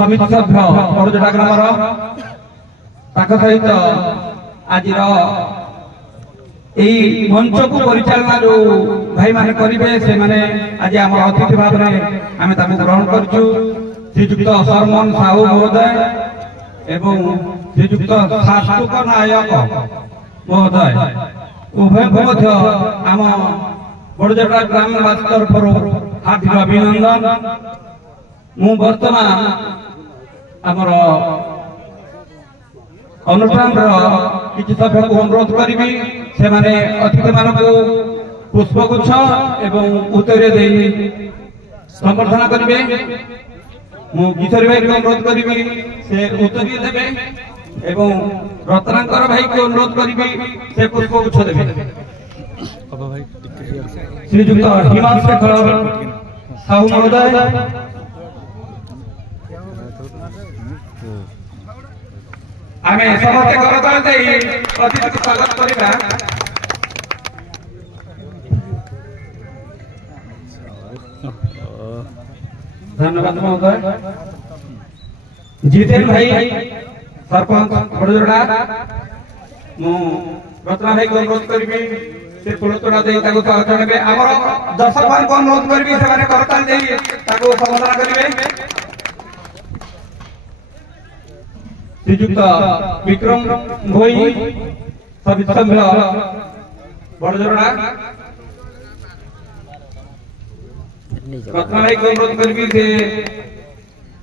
समिति सभ्य बड़जोड़ा ग्रामर सहित आज मंच को परिचालना जो भाई माने करेंगे से माने आज आम अतिथि भाव में आम ग्रहण करूँ श्रीजुक्त सरमन साहू महोदय एवं श्रीजुक्त शाश्वत नायक महोदय उभय को आम बड़जोड़ा ग्रामवासी तरफ हार्दिक अभिनंदन। मु बर्तमान आमर अनुष्ठान किसी सभ्य को अनुरोध करी से अतिथि मान पुष्पगुच्छ एवं उत्तर दे संबर्धना करेंगे। मु किशोरी भाई को अनुरोध करी से उत्तर देवे एवं रत्नाकर भाई को अनुरोध करी से पुष्पगुच्छ देवे। श्रीजुक्त हिमांशु शेखर साहू महोदय आम समस्त करताल दे अतिथि को स्वागत करबा। धन्यवाद महोदय। जितेन भाई सरपंच बड़जोड़ा मु रत्ना भाई को अनुरोध करी से पुरस्कार दे स्वागत जणाबे। आमर दर्शक मान को अनुरोध करी से करताल दे संबोधन करेंगे। श्रीजुक्त विक्रम भोई समिति सभ्य बड़जोड़ा रत्ना भाई को अनुरोध करी से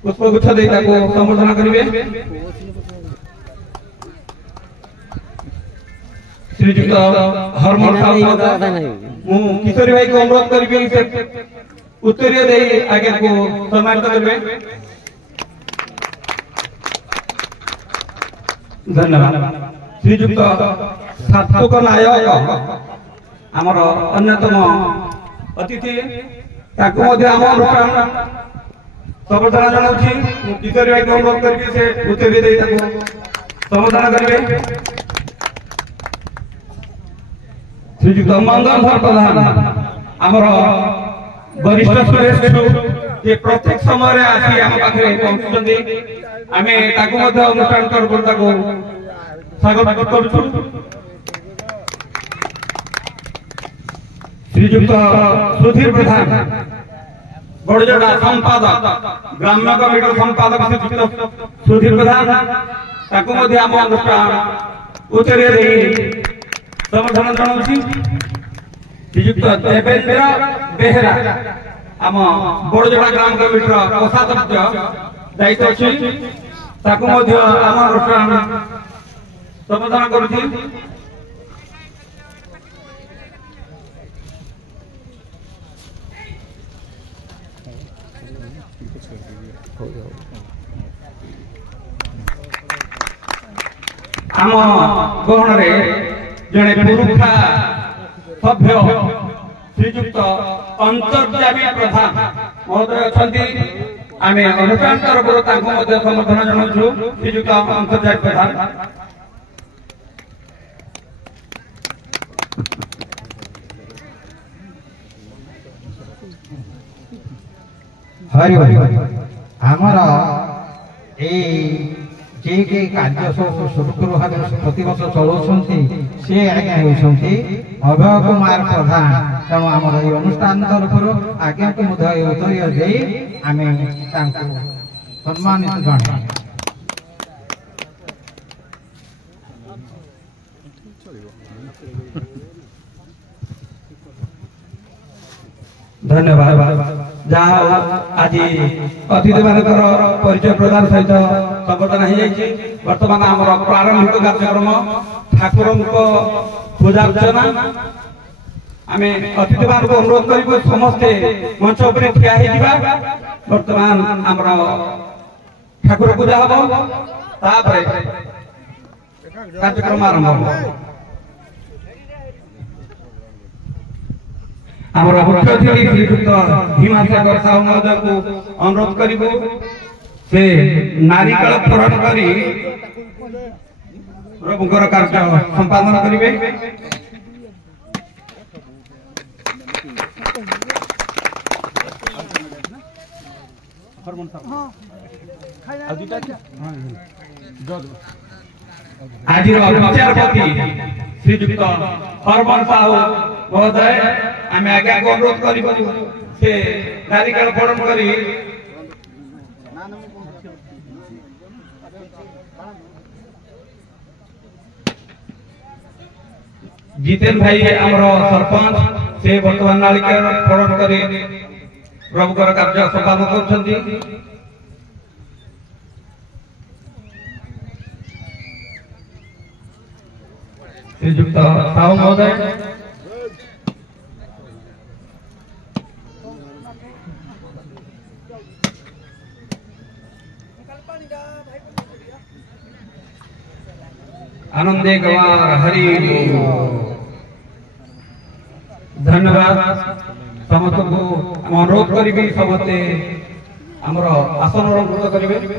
पुष्पगुच्छ दे संबोधन करेंगे। श्रीजुक्त हरमन साहू किशोरी भाई को अनुरोध करी से उत्तरीय दे आगे को सम्मानित करेंगे। धन्यवाद। श्रीजुक्त शाश्वत नायक आमर अन्यतम अतिथि आम अनुष्ठान संबर्धना जनाऊँ। किशोरी भाई को अनुरोध करके से उत्तर दे संबोधन करेंगे। श्रीजुक्त मंगल धर प्रधान आमर वरिष्ठ श्रेष्ठ ये प्रत्येक समय आसी आम पाखे पहुंचुंट आम अनुष्ठान तरफ स्वागत करूँ। श्रीजुक्त सुधीर प्रधान बड़जोड़ा संपादक ग्राम्य कमिटी संपादक श्रीजुक्त सुधीर प्रधान आम अनुष्ठान उत्तर समर्थन जनाऊँ। श्रीजुक्त देवेन्द्र बेहरा आम बड़जोड़ा ग्राम कमिटी कोषाध्यक्ष दायित्व अच्छी आम अनुष्ठान संबोधन करुँ। आम गहन जड़े पुरुखा सभ्य श्रीजुक्त अंतर्जामी प्रधान महोदय अच्छा आम अनुष्ठान तरफ समर्थन जनाऊँ। श्रीजुक्त अंतर्जामी प्रधान हरि आमर जे कार्य सब सुरक्षुर भाव प्रतिवर्ष चलाउछन्ति से आज्ञा होउछन्ति अभय कुमार प्रधान। तेणु आमर ये अनुष्ठान तरफ आज्ञा को उत्तर दे आम सम्मानित जन। धन्यवाद। जहाँ आज अतिथि मान परिचय प्रदान सहित संबोधन हो बर्तमान आम प्रारंभिक कार्यक्रम ठाकुर पूजा अर्चना आम अतिथि मान को अनुरोध कर समस्ते मंच उपर ठिया बर्तमान आम ठाकुर पूजा हम कार्यक्रम आरंभ आम मुख्य अतिथि श्रीजुक्त हिमांशु शेखर साहू महोदय को अनुरोध करूँ से नारिकेल फोड़न कर प्रभुकर कार्य संपादन करेंगे। आज विचारपति श्रीजुक्त हरमन साहू महोदय आम आज्ञा को अनुरोध कर नारिकेल फोड़न कर जितेन भाई आमर सरपंच से बर्तमान नारिकेल फोड़न कर प्रभुकर कार्य संपादन कर श्रीजुक्त साहू महोदय आनंदे गवार हरि धन्यवाद समस्त को अनुरोध करी समस्ते आमर आसन अलंकृत करेंगे।